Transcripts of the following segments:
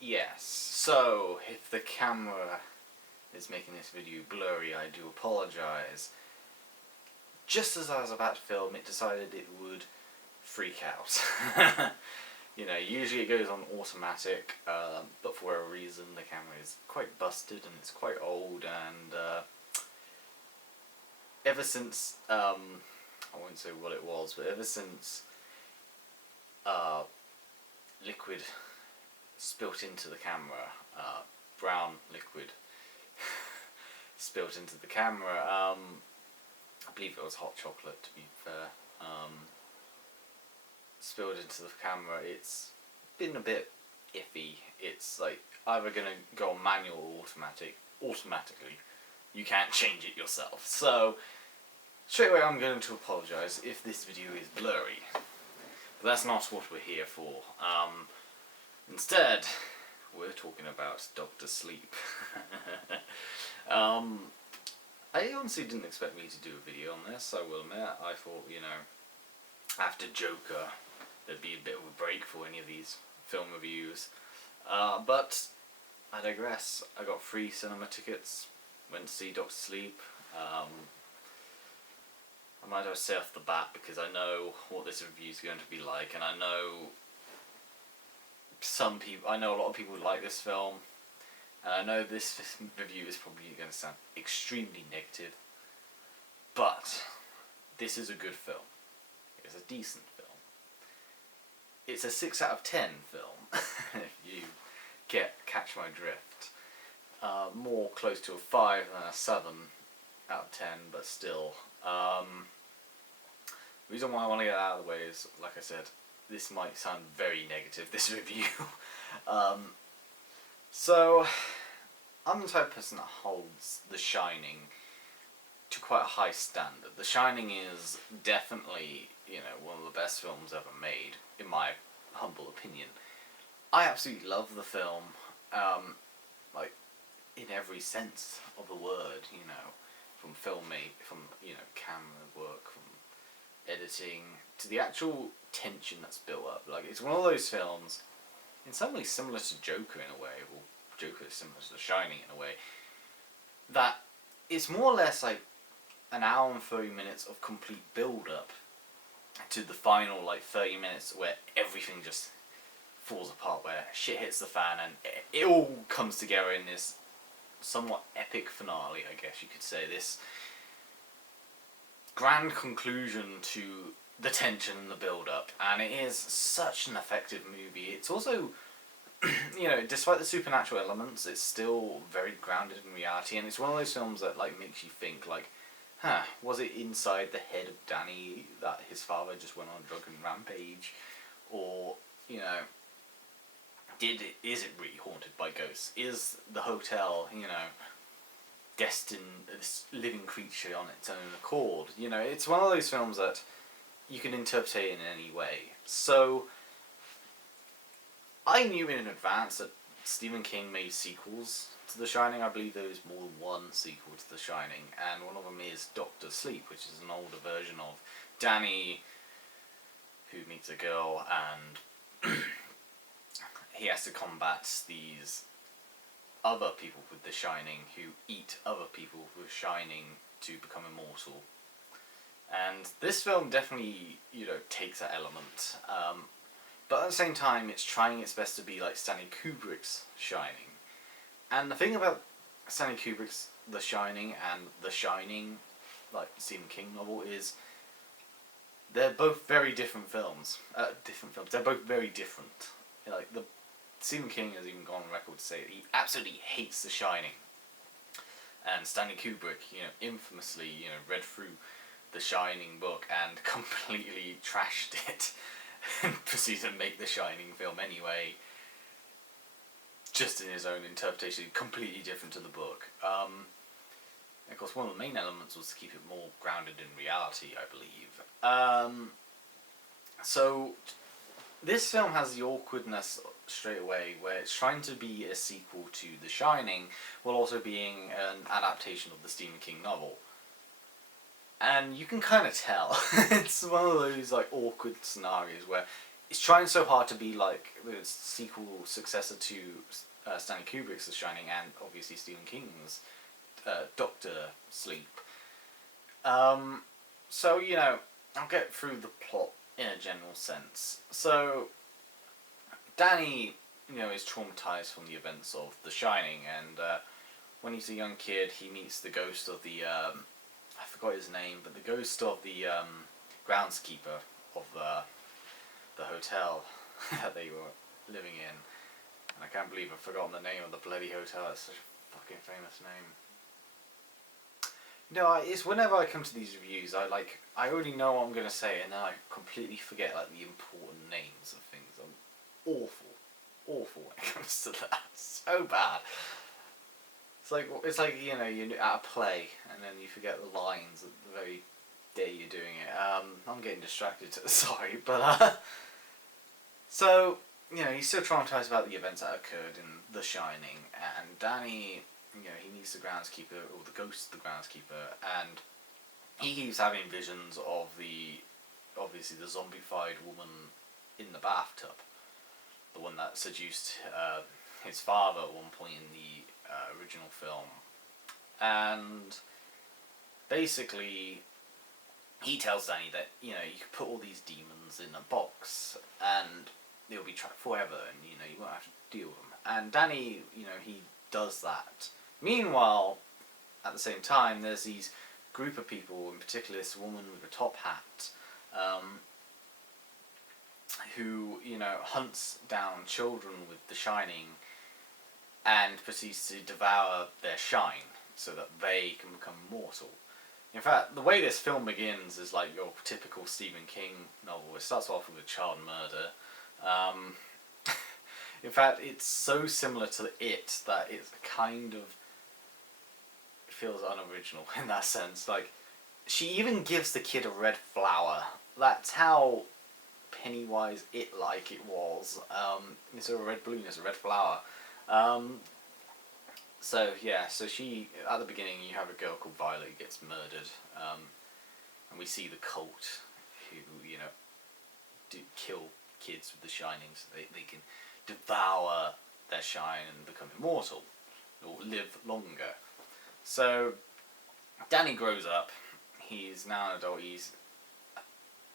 Yes. So, if the camera is making this video blurry, I do apologise. Just as I was about to film, it decided it would freak out. Usually it goes on automatic, but for whatever reason the camera is quite busted and it's quite old, and ever since, I won't say what it was, but ever since liquid spilt into the camera, brown liquid spilt into the camera, I believe it was hot chocolate, to be fair, spilled into the camera. It's been a bit iffy. It's like either going to go on manual or automatically. You can't change it yourself. So, straight away I'm going to apologise if this video is blurry. But that's not what we're here for. Instead, we're talking about Dr. Sleep. I honestly didn't expect me to do a video on this, I will admit. I thought, after Joker, there'd be a bit of a break for any of these film reviews. But I digress. I got free cinema tickets, went to see Dr. Sleep. I might as well say off the bat, because I know what this review is going to be like, and I know a lot of people like this film, and I know this review is probably going to sound extremely negative, but this is a good film. It's a decent film. It's a 6 out of 10 film, if you catch my drift. More close to a 5 than a 7 out of 10, but still. The reason why I want to get it out of the way is, like I said, this might sound very negative, this review. So, I'm the type of person that holds The Shining to quite a high standard. The Shining is definitely, one of the best films ever made, in my humble opinion. I absolutely love the film, in every sense of the word, from camera work, from editing, to the actual tension that's built up. It's one of those films, in some ways similar to Joker in a way, or Joker is similar to The Shining in a way, that it's more or less like an hour and 30 minutes of complete build-up to the final 30 minutes where everything just falls apart, where shit hits the fan and it all comes together in this somewhat epic finale, I guess you could say. This grand conclusion to the tension and the build-up, and it is such an effective movie. It's also, despite the supernatural elements, it's still very grounded in reality, and it's one of those films that makes you think was it inside the head of Danny that his father just went on a drunken rampage, or is it really haunted by ghosts? Is the hotel, destined this living creature on its own accord? It's one of those films that you can interpret it in any way. So, I knew in advance that Stephen King made sequels to The Shining. I believe there is more than one sequel to The Shining, and one of them is Dr. Sleep, which is an older version of Danny, who meets a girl, and he has to combat these other people with the Shining who eat other people with Shining to become immortal. And this film definitely, takes that element. But at the same time, it's trying its best to be like Stanley Kubrick's Shining. And the thing about Stanley Kubrick's The Shining and The Shining, Stephen King novel, is they're both very different films. They're both very different. Stephen King has even gone on record to say that he absolutely hates The Shining. And Stanley Kubrick, infamously, read through The Shining book and completely trashed it and proceeded to make The Shining film anyway, just in his own interpretation, completely different to the book. Of course, one of the main elements was to keep it more grounded in reality, I believe. So, this film has the awkwardness straight away, where it's trying to be a sequel to The Shining, while also being an adaptation of the Stephen King novel. And you can kind of tell. It's one of those awkward scenarios where it's trying so hard to be like the sequel successor to Stanley Kubrick's The Shining and obviously Stephen King's Doctor Sleep. So, I'll get through the plot in a general sense. So, Danny, is traumatized from the events of The Shining, and when he's a young kid, he meets the ghost of the, I forgot his name, but the ghost of the groundskeeper of the hotel that they were living in. And I can't believe I've forgotten the name of the bloody hotel. It's such a fucking famous name. It's whenever I come to these reviews, I already know what I'm going to say, and then I completely forget, the important names of things. I'm awful when it comes to that. So bad. It's like you're at a play, and then you forget the lines at the very day you're doing it. I'm getting distracted, sorry, but, so, he's so traumatized about the events that occurred in The Shining, and Danny, he meets the groundskeeper, or the ghost of the groundskeeper, and he keeps having visions of obviously the zombified woman in the bathtub. The one that seduced his father at one point in the original film. And basically, he tells Danny that, you could put all these demons in a box, and they'll be trapped forever, and, you won't have to deal with them. And Danny, he does that. Meanwhile, at the same time, there's these group of people, in particular this woman with a top hat, who, hunts down children with The Shining and proceeds to devour their shine so that they can become mortal. In fact, the way this film begins is like your typical Stephen King novel. It starts off with a child murder. In fact, it's so similar to It that it kind of feels unoriginal in that sense. She even gives the kid a red flower. That's how Pennywise it was. It's a red balloon, it's a red flower. So she, at the beginning, you have a girl called Violet who gets murdered, and we see the cult who, do kill kids with the Shining so they can devour their shine and become immortal, or live longer. So, Danny grows up, he's now an adult, he's,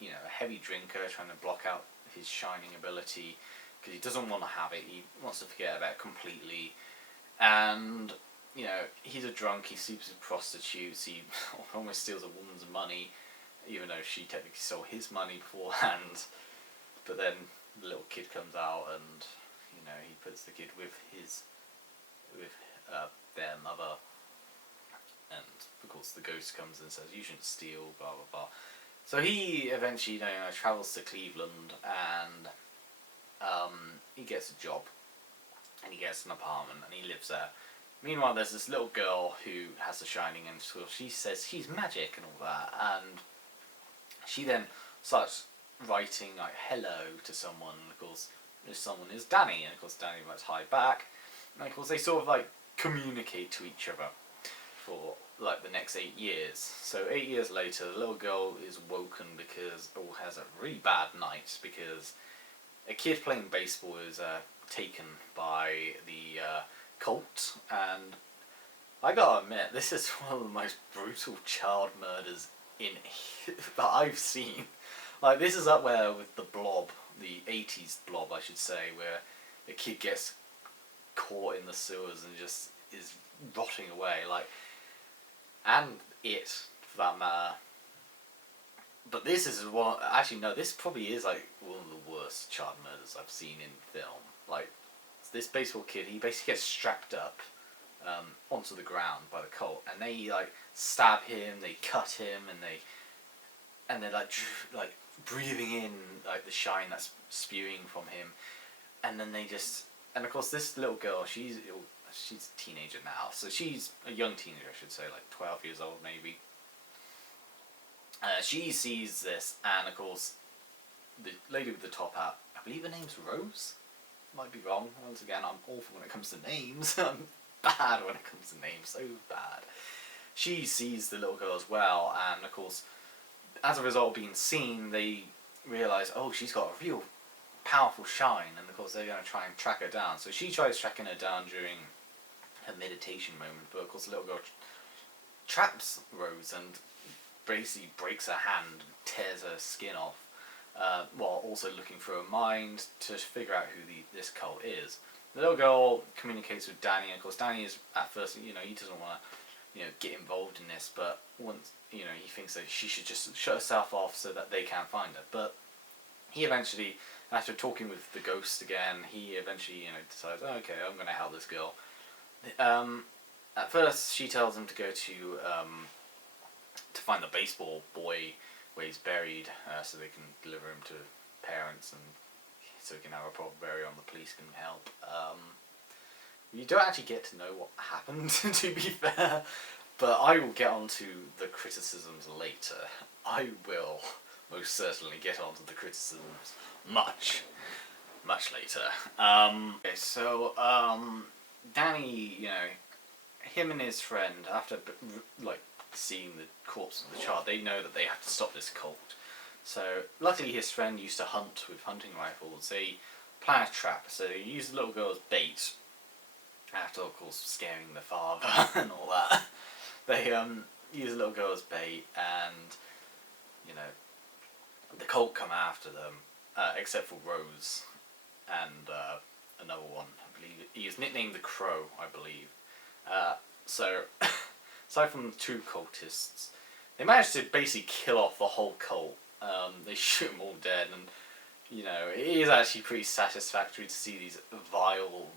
a heavy drinker, trying to block out his shining ability, because he doesn't want to have it, he wants to forget about it completely, and, he's a drunk, he sleeps with prostitutes, he almost steals a woman's money, even though she technically stole his money beforehand, but then the little kid comes out and, he puts the kid with their mother, and of course the ghost comes and says, you shouldn't steal, blah blah blah. So he eventually, travels to Cleveland, and he gets a job, and he gets an apartment, and he lives there. Meanwhile, there's this little girl who has The Shining, and she says she's magic and all that, and she then starts writing hello to someone, and of course this someone is Danny, and of course Danny writes hi back, and of course they sort of communicate to each other for the next 8 years. So 8 years later, the little girl is woken has a really bad night because a kid playing baseball is taken by the cult, and I gotta admit, this is one of the most brutal child murders that I've seen. This is up there with the Blob, the 80s Blob, I should say, where a kid gets caught in the sewers and just is rotting away, and It, for that matter. But this is one, actually no, this probably is one of the worst child murders I've seen in film. This baseball kid, he basically gets strapped up onto the ground by the cult, and they stab him, they cut him, and they're breathing in the shine that's spewing from him, and then and of course this little girl, she's a teenager now, so she's a young teenager, I should say, 12 years old maybe. She sees this, and of course the lady with the top hat, I believe her name's Rose, might be wrong, once again I'm awful when it comes to names. I'm bad when it comes to names, so bad. She sees the little girl as well, and of course as a result of being seen, they realise, oh, she's got a real powerful shine, and of course they're going to try and track her down. So she tries tracking her down during her meditation moment, but of course the little girl traps Rose and basically breaks her hand and tears her skin off, while also looking through her mind to figure out who this cult is. The little girl communicates with Danny, and of course Danny is at first, he doesn't want to, get involved in this, but once, he thinks that she should just shut herself off so that they can't find her. But he eventually, after talking with the ghost again, he eventually, decides, oh, okay, I'm going to help this girl. At first, she tells him to go to find the baseball boy where he's buried, so they can deliver him to parents, and so he can have a proper burial and the police can help. You don't actually get to know what happened, to be fair, but I will get onto the criticisms later. I will most certainly get onto the criticisms much later. Okay, so, Danny, him and his friend, after, seeing the corpse of the child, they know that they have to stop this cult. So, luckily his friend used to hunt with hunting rifles. They plan a trap, so they use the little girl as bait, after, of course, scaring the father and all that. They, use the little girl as bait, and, the cult come after them, except for Rose, and, another one, I believe. He is nicknamed the Crow, I believe. So, aside from the two cultists, they managed to basically kill off the whole cult. They shoot them all dead, and, it is actually pretty satisfactory to see these vile,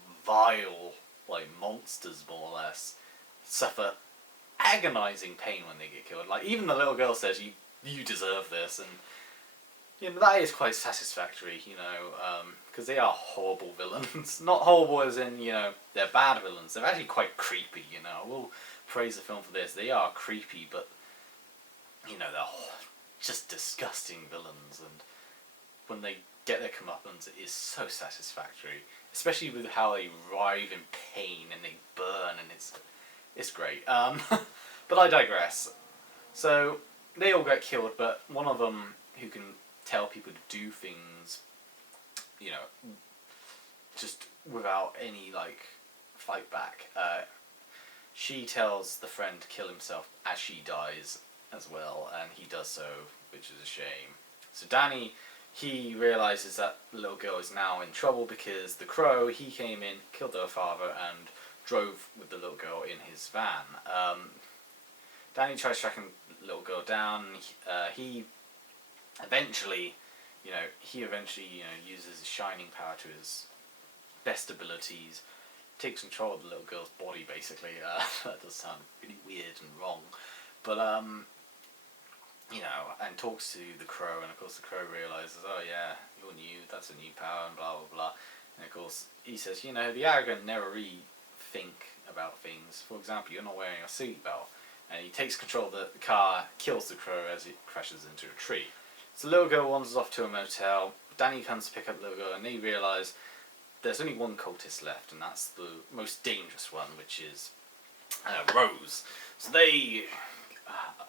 monsters, more or less, suffer agonizing pain when they get killed. Even the little girl says, you deserve this, and, that is quite satisfactory, because they are horrible villains. Not horrible as in, they're bad villains. They're actually quite creepy, I will praise the film for this. They are creepy, but, they're just disgusting villains, and when they get their comeuppance, it is so satisfactory. Especially with how they writhe in pain and they burn, and it's great. But I digress. So, they all get killed, but one of them who can tell people to do things, just without any, fight back. She tells the friend to kill himself as she dies as well, and he does so, which is a shame. So Danny, he realizes that the little girl is now in trouble because the Crow, he came in, killed her father, and drove with the little girl in his van. Danny tries tracking the little girl down. He eventually uses his shining power to his best abilities, takes control of the little girl's body, basically. That does sound really weird and wrong, but and talks to the Crow, and of course the Crow realizes, oh yeah, you're new, that's a new power, and blah blah blah. And of course he says, the arrogant never really think about things. For example, you're not wearing a seatbelt. And he takes control of the car, kills the Crow as it crashes into a tree. So the little girl wanders off to a motel. Danny comes to pick up the little girl, and they realise there's only one cultist left, and that's the most dangerous one, which is Rose. So they...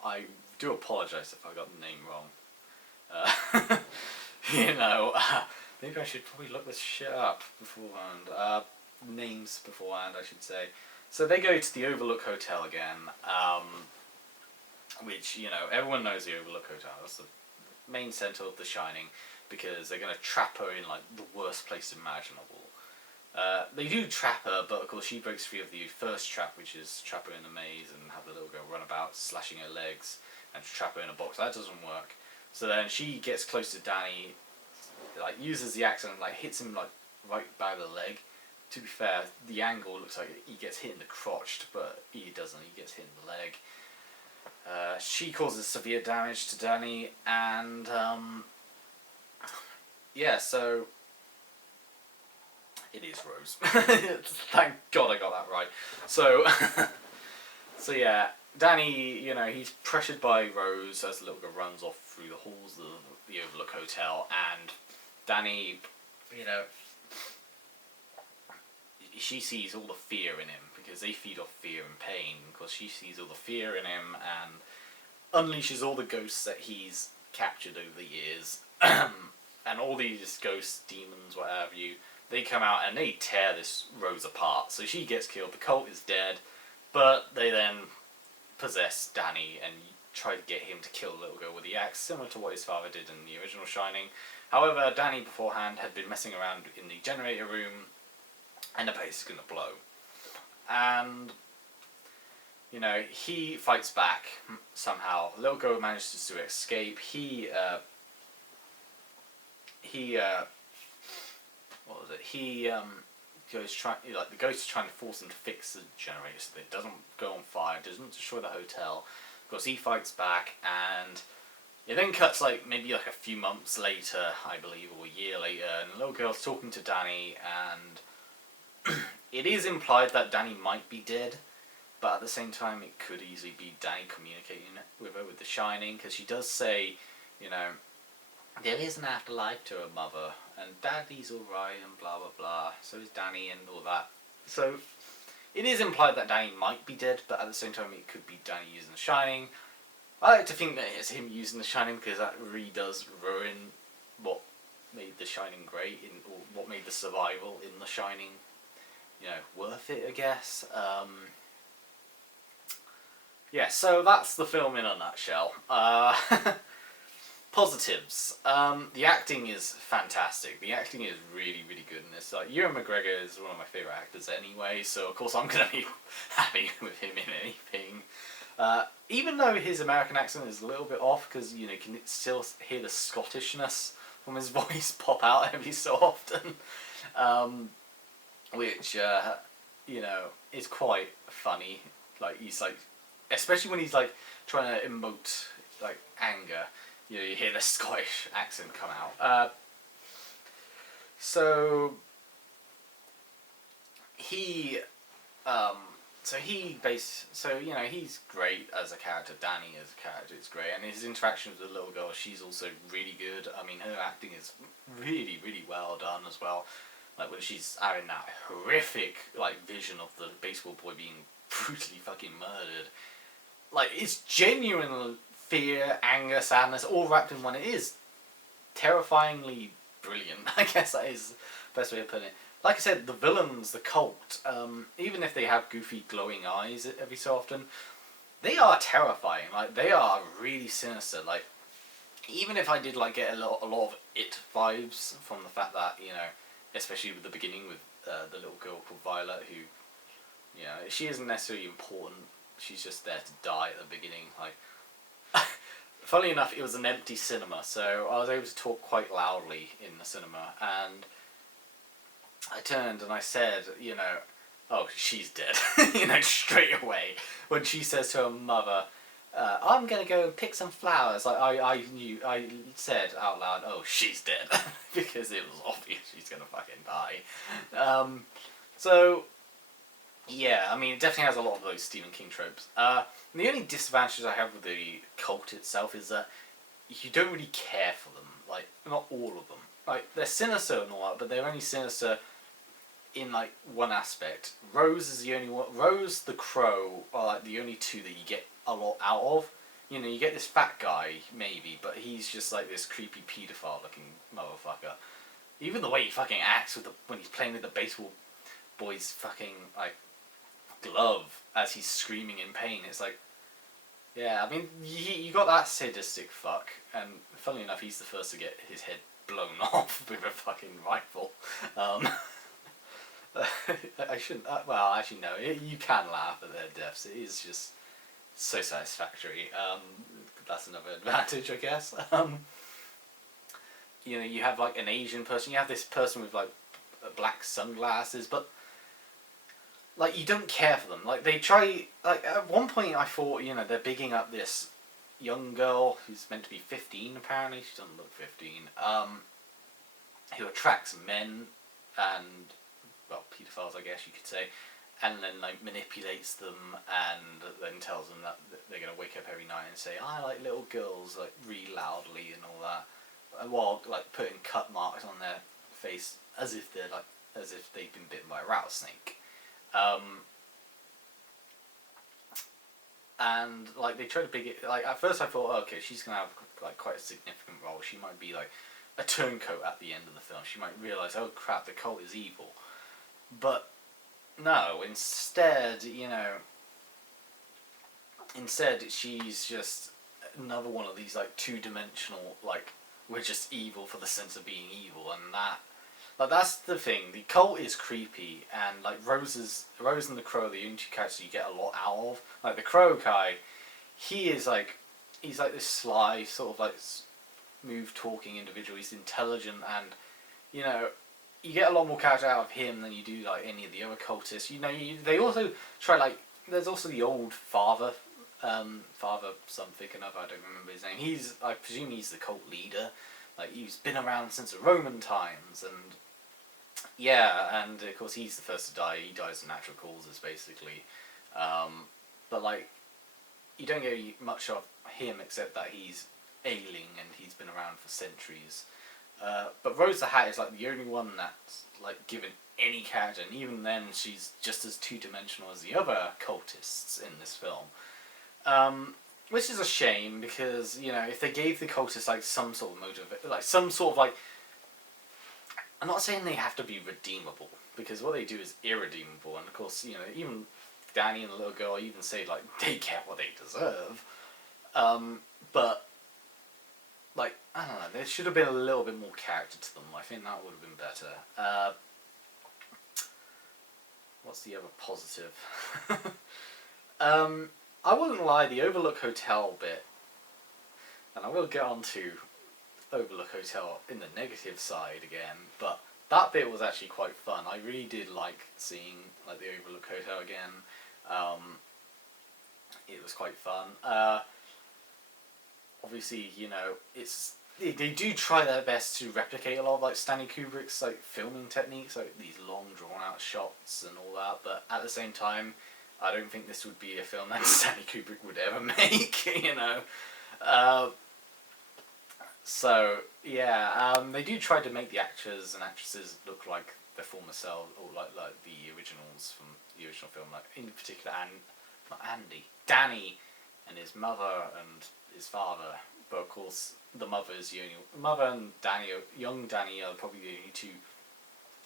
I do apologise if I got the name wrong. Maybe I should probably look this shit up beforehand. Names beforehand, I should say. So they go to the Overlook Hotel again, which, everyone knows the Overlook Hotel. That's the main centre of The Shining, because they're going to trap her in, the worst place imaginable. They do trap her, but of course she breaks free of the first trap, which is trap her in a maze and have the little girl run about, slashing her legs, and trap her in a box. That doesn't work. So then she gets close to Danny, uses the axe and, hits him, right by the leg. To be fair, the angle looks like he gets hit in the crotch, but he doesn't. He gets hit in the leg. She causes severe damage to Danny, and so it is Rose. Thank God I got that right. So yeah, Danny, he's pressured by Rose as the little girl runs off through the halls of the Overlook Hotel, and Danny, she sees all the fear in him, because they feed off fear and pain, because she sees all the fear in him and unleashes all the ghosts that he's captured over the years. and all these ghosts, demons, what have you, they come out and they tear this Rose apart. So she gets killed, the cult is dead, but they then possess Danny and try to get him to kill the little girl with the axe, similar to what his father did in the original Shining. However, Danny beforehand had been messing around in the generator room, and the place is going to blow. And, you know, he fights back somehow. The little girl manages to escape. What was it? Goes the ghost is trying to force him to fix the generator so that it doesn't go on fire, doesn't destroy the hotel. Of course, he fights back, and it then cuts maybe a few months later, I believe, or a year later, and the little girl's talking to Danny, and it is implied that Danny might be dead, but at the same time, it could easily be Danny communicating with her with The Shining, because she does say, you know, there is an afterlife to her mother, and Daddy's alright, and blah blah blah, so is Danny, and all that. So, it is implied that Danny might be dead, but at the same time it could be Danny using The Shining. I like to think that it's him using The Shining, because that really does ruin what made The Shining great, or what made the survival in The Shining, you know, worth it, I guess. Yeah, so that's the film in a nutshell. Positives. The acting is fantastic. The acting is really, really good in this. Ewan McGregor is one of my favourite actors anyway, so of course I'm going to be happy with him in anything. Even though his American accent is a little bit off, because, you know, you can still hear the Scottishness from his voice pop out every so often. Which, you know, is quite funny. He's especially when he's trying to emote, anger. You know, you hear the Scottish accent come out. So you know, he's great as a character. Danny as a character is great, and his interaction with the little girl, she's also really good. I mean, her acting is really, really well done as well. When she's having that horrific vision of the baseball boy being brutally fucking murdered. It's genuine fear, anger, sadness, all wrapped in one. It is terrifyingly brilliant. I guess that is the best way of putting it. Like I said, the villains, the cult, even if they have goofy glowing eyes every so often, they are terrifying. They are really sinister. Even if I did get a lot of It vibes from the fact that, you know, especially with the beginning with the little girl called Violet, who, you know, she isn't necessarily important. She's just there to die at the beginning. Funnily enough, it was an empty cinema, so I was able to talk quite loudly in the cinema, and I turned and I said, you know, oh, she's dead, you know, straight away, when she says to her mother, I'm going to go and pick some flowers. I said out loud, oh, she's dead, because it was obvious she's going to fucking die. So, yeah, I mean, it definitely has a lot of those Stephen King tropes. The only disadvantage I have with the cult itself is that you don't really care for them. Not all of them. They're sinister and all that, but they're only sinister in, one aspect. Rose is the only one. Rose, the Crow are, the only two that you get a lot out of. You know, you get this fat guy, maybe, but he's just, this creepy paedophile-looking motherfucker. Even the way he fucking acts when he's playing with the baseball boy's fucking, glove as he's screaming in pain. It's yeah, I mean, you got that sadistic fuck, and funnily enough, he's the first to get his head blown off with a fucking rifle. I shouldn't, well, actually no, you can laugh at their deaths. It is just so satisfactory. That's another advantage, I guess. You know, you have an Asian person, you have this person with black sunglasses, but you don't care for them. They try, at one point I thought, you know, they're bigging up this young girl who's meant to be 15 apparently, she doesn't look 15, who attracts men and, well, paedophiles I guess you could say, and then manipulates them and then tells them that they're going to wake up every night and say, I like little girls, really loudly and all that, while putting cut marks on their face as if they've been bitten by a rattlesnake. And they try to big it. At first I thought, oh, okay, she's gonna have quite a significant role. She might be a turncoat at the end of the film. She might realise, oh crap, the cult is evil. But no, instead, she's just another one of these like two-dimensional, like, we're just evil for the sense of being evil, and that's the thing. The cult is creepy, and like Rose and the Crow, the only two characters you get a lot out of. Like the Crow guy, he's like this sly sort of like smooth talking individual. He's intelligent, and you get a lot more character out of him than you do like any of the other cultists. They also try, like, there's also the old father, father something another. I don't remember his name. I presume he's the cult leader. Like, he's been around since the Roman times, and yeah, and of course he's the first to die. He dies of natural causes, basically. But like, you don't get much of him except that he's ailing and he's been around for centuries. But Rose the Hat is like the only one that's like given any character, and even then she's just as two-dimensional as the other cultists in this film. Which is a shame, because if they gave the cultists like some sort of motive, like some sort of like, I'm not saying they have to be redeemable, because what they do is irredeemable, and of course even Danny and the little girl even say like they get what they deserve. But like, I don't know, there should have been a little bit more character to them. I think that would have been better. What's the other positive? I wouldn't lie, the Overlook Hotel bit, and I will get on to Overlook Hotel in the negative side again, but that bit was actually quite fun. I really did like seeing like the Overlook Hotel again. It was quite fun. Obviously, they do try their best to replicate a lot of like Stanley Kubrick's like filming techniques, like these long drawn out shots and all that, but at the same time, I don't think this would be a film that Stanley Kubrick would ever make, So yeah, they do try to make the actors and actresses look like their former selves, or like the originals from the original film, like in particular, Danny and his mother and his father. But of course, the mother and Danny, young Danny, are probably the only two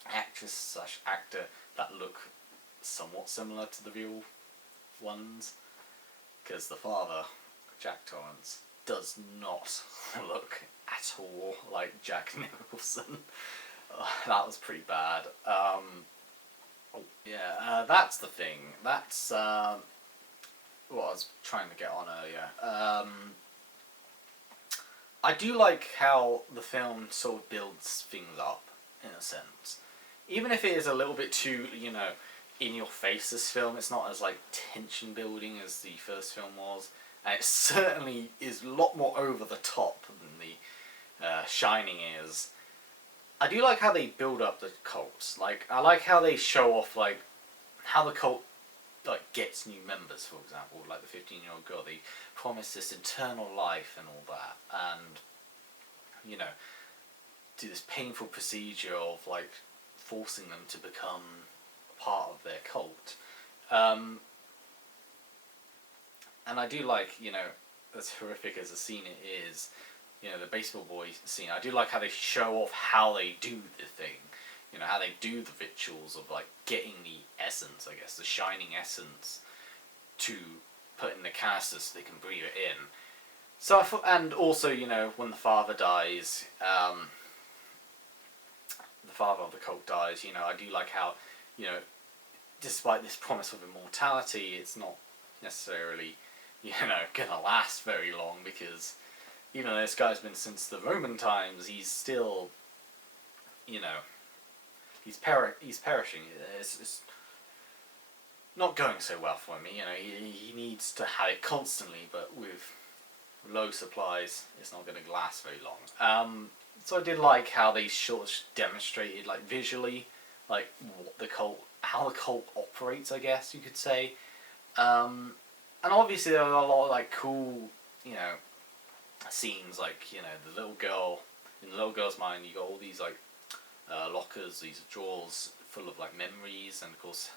actress/actor that look somewhat similar to the real ones, because the father, Jack Torrance, does not look at all like Jack Nicholson. That was pretty bad. That's the thing. That's what I was trying to get on earlier. I do like how the film sort of builds things up, in a sense. Even if it is a little bit too, in your face, this film, it's not as like tension building as the first film was. And it certainly is a lot more over the top than the Shining is. I do like how they build up the cults. Like, I like how they show off like how the cult like gets new members, for example, like the 15-year-old girl. They promise this eternal life and all that, and do this painful procedure of like forcing them to become part of their cult. And I do like, as horrific as the scene it is, the baseball boy scene, I do like how they show off how they do the thing. How they do the rituals of like getting the essence, I guess, the shining essence, to put in the canister so they can breathe it in. So I thought, and also, when the father dies, the father of the cult dies, I do like how, despite this promise of immortality, it's not necessarily, gonna last very long, because even though this guy's been since the Roman times, he's still, he's perishing. It's not going so well for him. He needs to have it constantly, but with low supplies, it's not going to last very long. So I did like how they sort of demonstrated, like visually, like how the cult operates, I guess you could say. And obviously there are a lot of like cool, scenes, like the little girl, in the little girl's mind, you got all these like lockers, these drawers full of like memories, and of course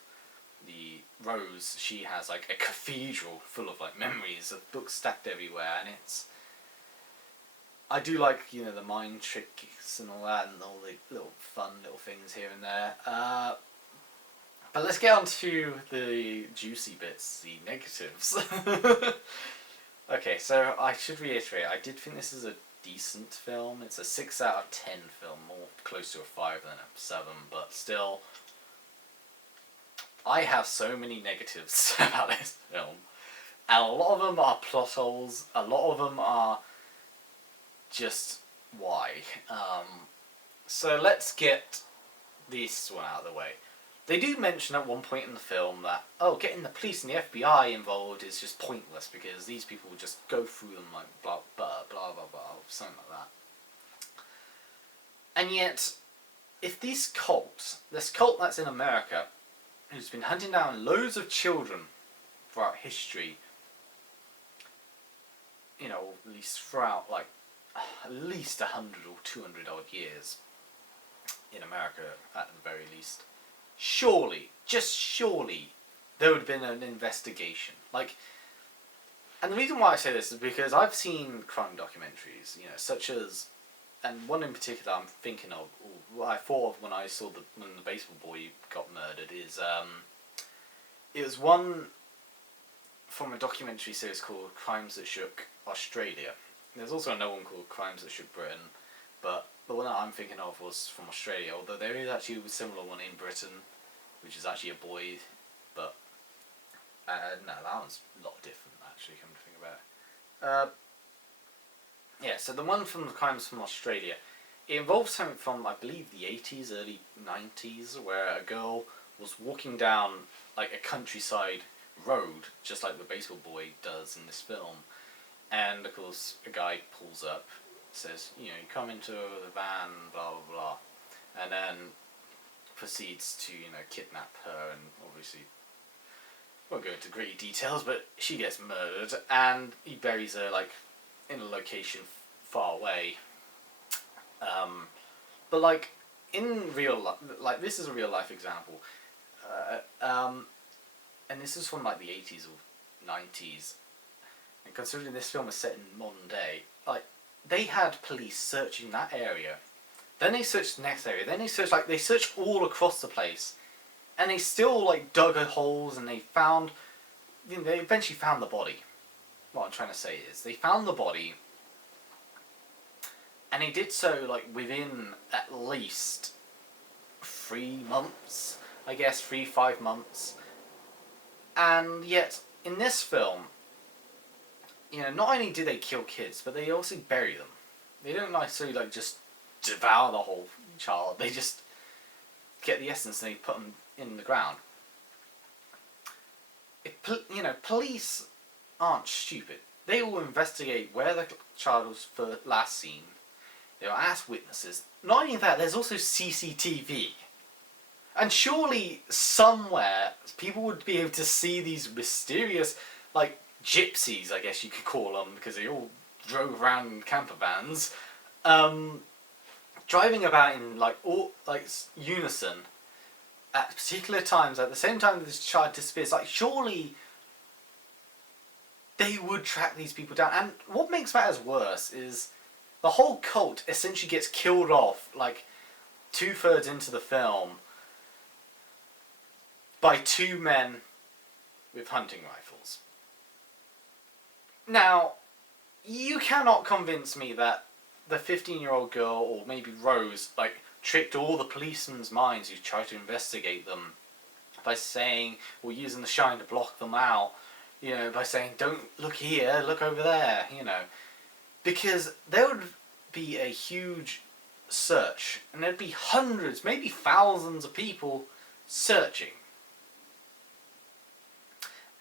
the Rose, she has like a cathedral full of like memories of books stacked everywhere, and I do like, you know, the mind tricks and all that, and all the little fun little things here and there. But let's get on to the juicy bits, the negatives. Okay, so I should reiterate, I did think this is a decent film. It's a 6 out of 10 film, more close to a 5 than a 7, but still, I have so many negatives about this film. And a lot of them are plot holes, a lot of them are just why. So let's get this one out of the way. They do mention at one point in the film that, oh, getting the police and the FBI involved is just pointless because these people will just go through them like blah blah blah blah blah, something like that. And yet, if this cult that's in America, who's been hunting down loads of children throughout history, you know, at least throughout like at least 100 or 200 odd years in America at the very least, surely, just surely, there would have been an investigation. Like, and the reason why I say this is because I've seen crime documentaries, you know, such as, and one in particular I'm thinking of, or what I thought of when I saw when the baseball boy got murdered is, it was one from a documentary series called Crimes That Shook Australia. There's also another one called Crimes That Shook Britain, but the one that I'm thinking of was from Australia, although there is actually a similar one in Britain, which is actually a boy, but no, that one's a lot different actually, come to think about it. Yeah, so the one from the Crimes from Australia, it involves something from, I believe, the 80s, early 90s, where a girl was walking down like a countryside road, just like the baseball boy does in this film, and of course a guy pulls up, says, you know, you come into the van, blah blah blah, and then proceeds to, you know, kidnap her, and obviously won't go into great details, but she gets murdered, and he buries her like in a location far away. But like in real life, like this is a real life example, and this is from like the 80s or 90s, and considering this film is set in modern day, like they had police searching that area, then they searched the next area, then they searched all across the place, and they still like dug holes, and they found, you know, they eventually found the body. What I'm trying to say is they found the body, and they did so like within at least 3 months, I guess 3-5 months, and yet in this film, you know, not only do they kill kids, but they also bury them. They don't necessarily like just devour the whole child. They just get the essence and they put them in the ground. You know, police aren't stupid. They will investigate where the child was last seen. They'll ask witnesses. Not only that, there's also CCTV. And surely somewhere people would be able to see these mysterious, like, gypsies, I guess you could call them, because they all drove around in camper vans, driving about in like unison at particular times, at the same time that this child disappears. Like, surely they would track these people down. And what makes matters worse is the whole cult essentially gets killed off like 2/3 into the film by 2 men with hunting rifles. Now, you cannot convince me that the 15-year-old girl, or maybe Rose, like, tricked all the policemen's minds who tried to investigate them by saying, or using the shine to block them out, you know, by saying, don't look here, look over there, you know. Because there would be a huge search, and there'd be hundreds, maybe thousands of people searching.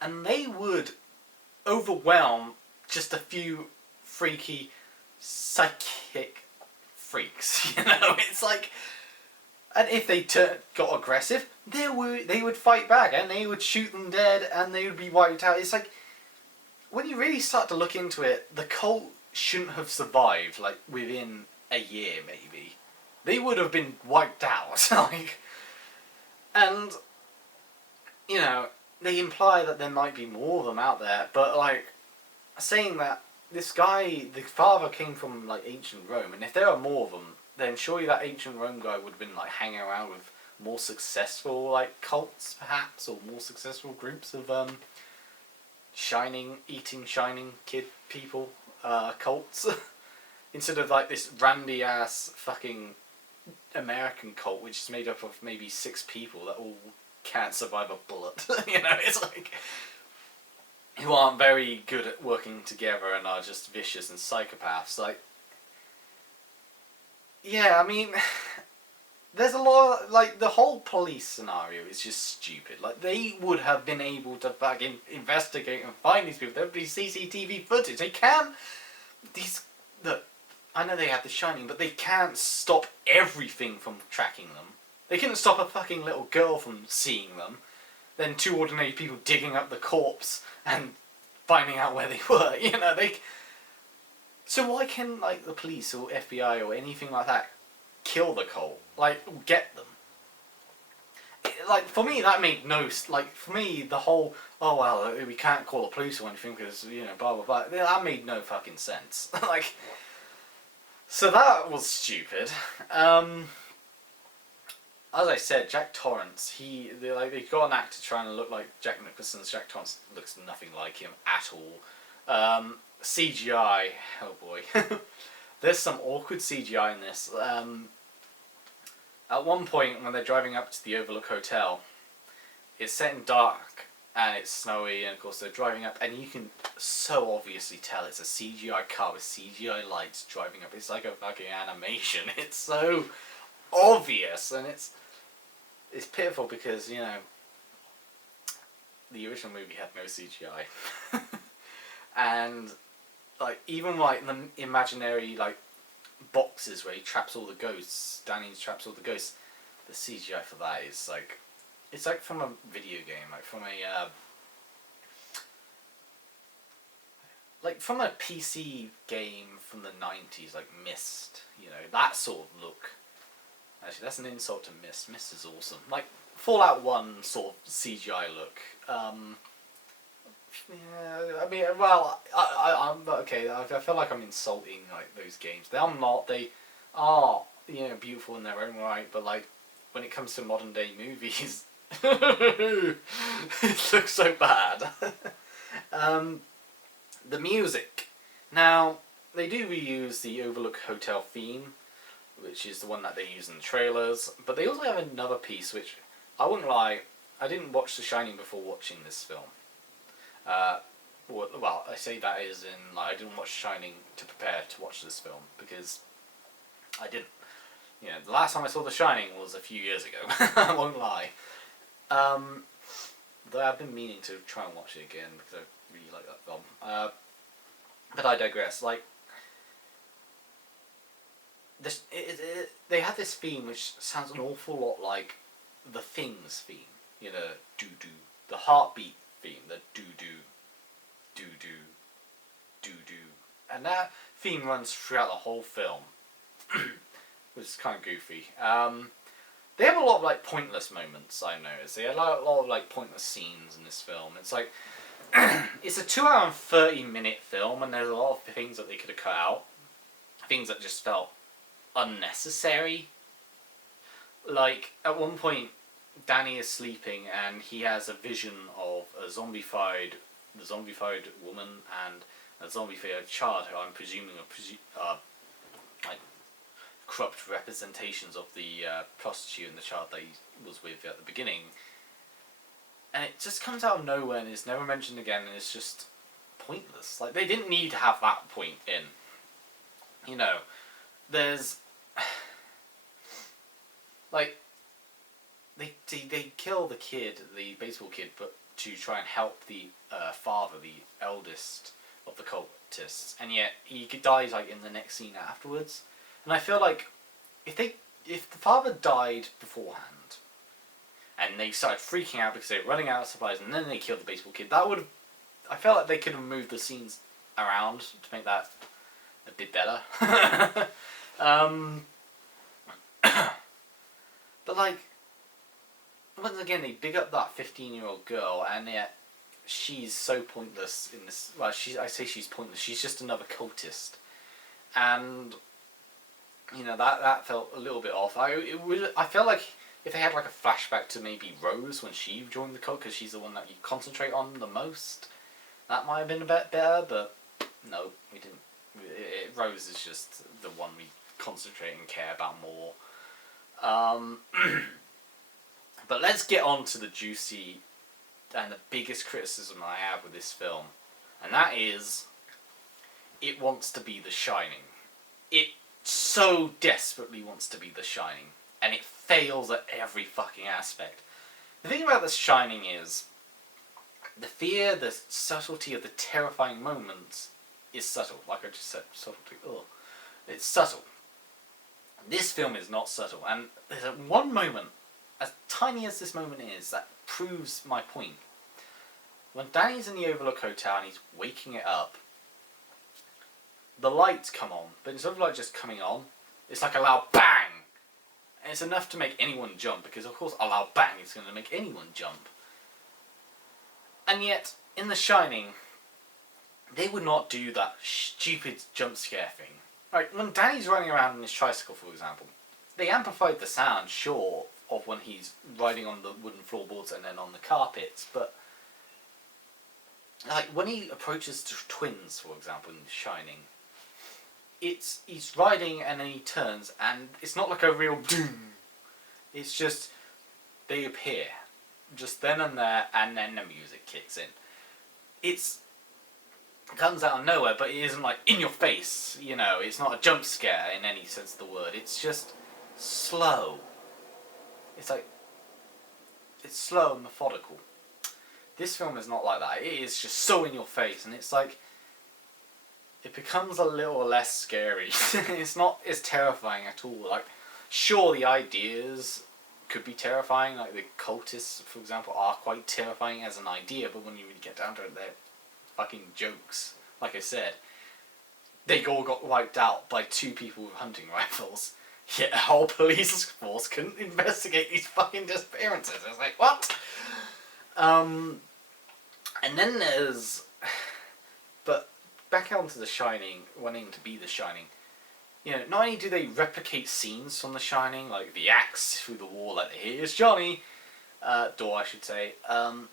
And they would overwhelm just a few freaky psychic freaks, you know. It's like, and if they got aggressive, they would fight back, and they would shoot them dead, and they would be wiped out. It's like, when you really start to look into it, the cult shouldn't have survived like within a year, maybe. They would have been wiped out. Like, and you know, they imply that there might be more of them out there, but like, saying that this guy, the father came from like ancient Rome, and if there are more of them, then surely that ancient Rome guy would have been like hanging around with more successful like cults, perhaps, or more successful groups of shining kid people, cults, instead of like this randy ass fucking American cult which is made up of maybe 6 people that all can't survive a bullet. You know, it's like, who aren't very good at working together and are just vicious and psychopaths. Like, yeah, I mean, there's a lot of, like, the whole police scenario is just stupid. Like, they would have been able to fucking investigate and find these people. There would be CCTV footage. They can't, look, I know they have The Shining, but they can't stop everything from tracking them. They couldn't stop a fucking little girl from seeing them. Then 2 ordinary people digging up the corpse and finding out where they were. You know, so why can, like, the police or FBI or anything like that kill the cult? Like, get them? Like, for me, that made no... Like, for me, the whole, oh, well, we can't call the police or anything because, you know, blah, blah, blah. That made no fucking sense. Like, so that was stupid. As I said, Jack Torrance, they got an actor trying to look like Jack Nicholson's. Jack Torrance looks nothing like him at all. CGI, oh boy. There's some awkward CGI in this. At one point, when they're driving up to the Overlook Hotel, it's set in dark and it's snowy, and of course they're driving up, and you can so obviously tell it's a CGI car with CGI lights driving up. It's like a fucking animation. It's so obvious, and it's pitiful because, you know, the original movie had no CGI. And, like, even, like, the imaginary, like, boxes where he traps all the ghosts, Danny traps all the ghosts, the CGI for that is, like, it's like from a video game, like from a PC game from the 90s, like Myst, you know, that sort of look. Actually, that's an insult to Myst. Myst is awesome. Like, Fallout 1 sort of CGI look. Yeah, I mean, well, I'm okay. I feel like I'm insulting, like, those games. They are not. They are, you know, beautiful in their own right, but, like, when it comes to modern day movies, it looks so bad. The music. Now, they do reuse the Overlook Hotel theme, which is the one that they use in the trailers, but they also have another piece which, I wouldn't lie, I didn't watch The Shining before watching this film. Well, I say that is in, like, I didn't watch Shining to prepare to watch this film, because I didn't. You know, the last time I saw The Shining was a few years ago. I won't lie. Though I've been meaning to try and watch it again because I really like that film. But I digress. Like, they have this theme which sounds an awful lot like the Things theme. You know, doo-doo. The Heartbeat theme. The doo-doo. Doo-doo. Doo-doo. And that theme runs throughout the whole film. Which is kind of goofy. They have a lot of, like, pointless moments, I've noticed. They have a lot of, like, pointless scenes in this film. It's like, it's a 2 hour and 30-minute film, and there's a lot of things that they could have cut out. Things that just felt unnecessary. Like, at one point, Danny is sleeping, and he has a vision of the zombified woman and a zombified child, who I'm presuming are like, corrupt representations of the prostitute and the child that he was with at the beginning. And it just comes out of nowhere and is never mentioned again, and it's just pointless. Like, they didn't need to have that point in. You know, there's... like, they kill the kid, the baseball kid, but to try and help the father, the eldest of the cultists, and yet he dies, like, in the next scene afterwards. And I feel like if the father died beforehand, and they started freaking out because they were running out of supplies, and then they killed the baseball kid, I felt like they could have moved the scenes around to make that a bit better. But, like, once again, they big up that 15-year-old girl, and yet she's so pointless in this. Well, I say she's pointless. She's just another cultist, and that felt a little bit off. I felt like if they had like a flashback to maybe Rose when she joined the cult, because she's the one that you concentrate on the most, that might have been a bit better. But no, we didn't. Rose is just the one we concentrate and care about more. But let's get on to the juicy and the biggest criticism I have with this film, and that is, it wants to be The Shining. It so desperately wants to be The Shining, and it fails at every fucking aspect. The thing about The Shining is, the fear, the subtlety of the terrifying moments is subtle. Like I just said, subtlety. Ugh. It's subtle. This film is not subtle, and there's one moment, as tiny as this moment is, that proves my point. When Danny's in the Overlook Hotel and he's waking it up, the lights come on, but instead of like just coming on, it's like a loud bang! And it's enough to make anyone jump, because of course a loud bang is going to make anyone jump. And yet, in The Shining, they would not do that stupid jump scare thing. Like, when Danny's running around on his tricycle, for example, they amplified the sound, sure, of when he's riding on the wooden floorboards and then on the carpets, but like when he approaches the twins, for example, in The Shining, he's riding and then he turns, and it's not like a real doom. It's just they appear, just then and there, and then the music kicks in. It comes out of nowhere, but it isn't like in your face. It's not a jump scare in any sense of the word. It's just slow. It's slow and methodical. This film is not like that. It is just so in your face, and it's like, it becomes a little less scary. It's not as terrifying at all. Like, sure, the ideas could be terrifying, like the cultists, for example, are quite terrifying as an idea, but when you really get down to it, they're fucking jokes. Like I said, they all got wiped out by 2 people with hunting rifles. Yet a whole police force couldn't investigate these fucking disappearances. I was like, what? And then there's... But back onto The Shining, wanting to be The Shining. Not only do they replicate scenes from The Shining, like the axe through the wall, like here's Johnny, door I should say, and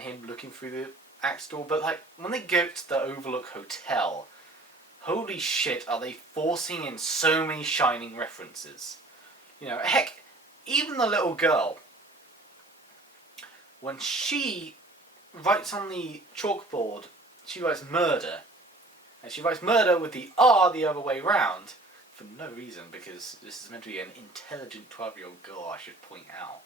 him looking through the axe door, but like when they go to the Overlook Hotel, holy shit, are they forcing in so many Shining references. Heck, even the little girl, when she writes on the chalkboard, she writes murder. And she writes murder with the R the other way round, for no reason, because this is meant to be an intelligent 12-year-old girl, I should point out.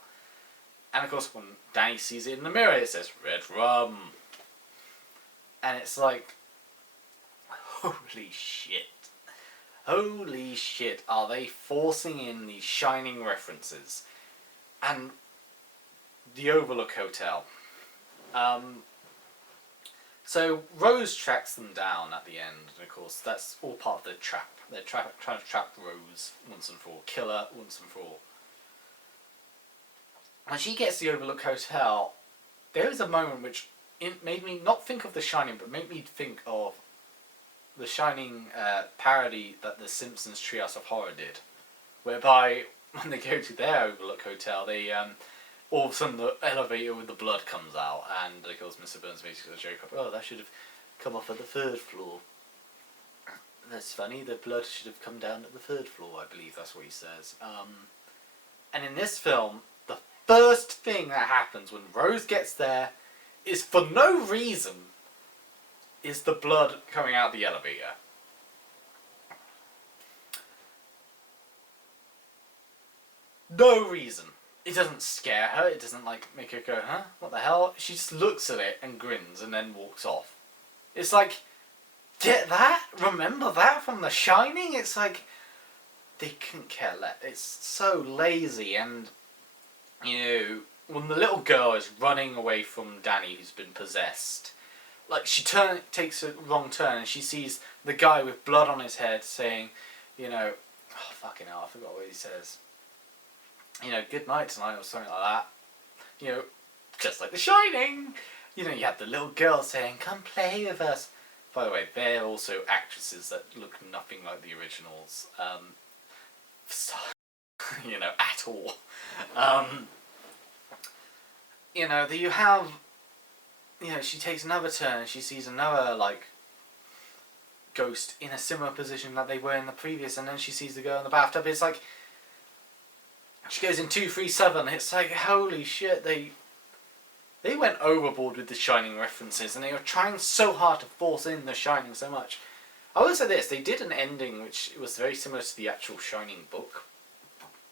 And of course, when Danny sees it in the mirror, it says, red rum. And it's like, holy shit. Holy shit, are they forcing in these Shining references? And the Overlook Hotel. So Rose tracks them down at the end, and of course that's all part of the trap. They're trying to trap Rose once and for all, kill her once and for all. When she gets to the Overlook Hotel, there is a moment which made me not think of The Shining, but made me think of The Shining parody that the Simpsons Treehouse of Horror did, whereby when they go to their Overlook Hotel, they all of a sudden the elevator with the blood comes out, and of course Mr. Burns makes a joke of, oh, that should have come off at the 3rd floor. That's funny, the blood should have come down at the 3rd floor, I believe that's what he says. And in this film, the first thing that happens when Rose gets there is, for no reason, is the blood coming out the elevator. No reason. It doesn't scare her, it doesn't make her go, huh? What the hell? She just looks at it and grins and then walks off. It's like, get that? Remember that from The Shining? It's like, they couldn't care less. It's so lazy, and, when the little girl is running away from Danny who's been possessed, like, she takes a wrong turn and she sees the guy with blood on his head saying, oh, fucking hell, I forgot what he says. Good night tonight, or something like that. Just like The Shining. You know, you have the little girl saying, "Come play with us." By the way, they're also actresses that look nothing like the originals. So, you know, at all. You know, you have, you know, she takes another turn and she sees another, like, ghost in a similar position that they were in the previous, and then she sees the girl in the bathtub. It's like, she goes in 237. It's like, holy shit, they went overboard with the Shining references, and they were trying so hard to force in the Shining so much. I will say this, they did an ending which was very similar to the actual Shining book,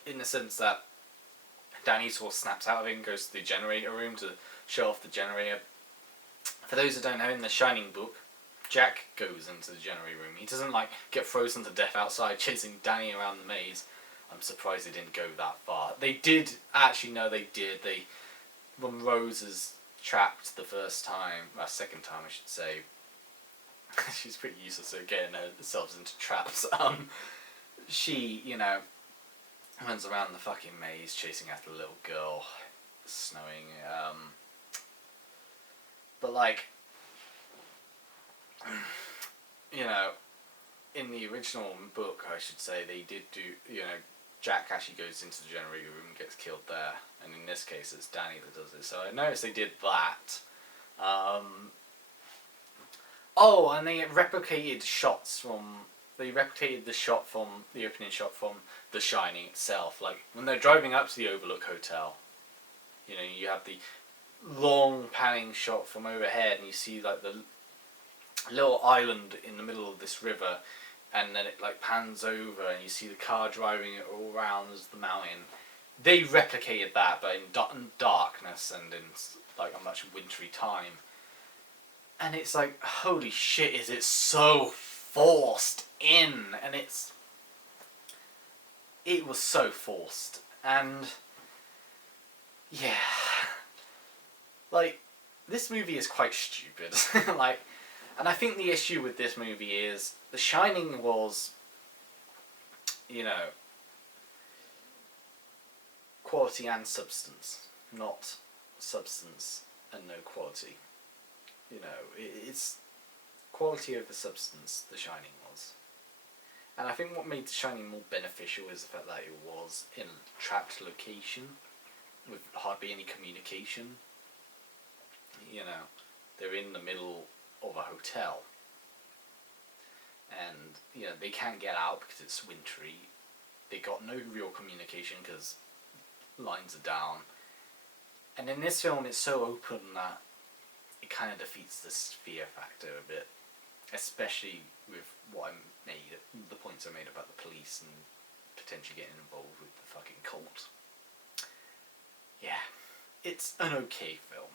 in the sense that Danny sort of snaps out of it and goes to the generator room to show off the generator. For those who don't know, in the Shining book, Jack goes into the generator room. He doesn't, like, get frozen to death outside chasing Danny around the maze. I'm surprised they didn't go that far. They did, actually, no, they did. When Rose is trapped the first time, second time I should say, she's pretty useless at getting herself into traps. She, you know, runs around the fucking maze chasing after the little girl. It's snowing. But, like, you know, in the original book, I should say, they did do, you know, Jack actually goes into the generator room and gets killed there. And in this case, it's Danny that does it. So I noticed they did that. Oh, and they replicated shots from... They replicated the shot from... The opening shot from The Shining itself. Like, when they're driving up to the Overlook Hotel, you know, you have the long panning shot from overhead, and you see, like, the little island in the middle of this river, and then it, like, pans over, and you see the car driving it all around the mountain. They replicated that, but in darkness and in, like, a much wintry time. And it's like, holy shit, is it so forced in? And it was so forced. And, yeah. Like, this movie is quite stupid. Like, and I think the issue with this movie is, The Shining was, you know, quality and substance, not substance and no quality. You know, it's quality over substance, The Shining was. And I think what made The Shining more beneficial is the fact that it was in a trapped location with hardly any communication. You know, they're in the middle of a hotel. And, you know, they can't get out because it's wintry. They got no real communication because lines are down. And in this film, it's so open that it kind of defeats the fear factor a bit, especially with what the points I made about the police and potentially getting involved with the fucking cult. Yeah, it's an okay film.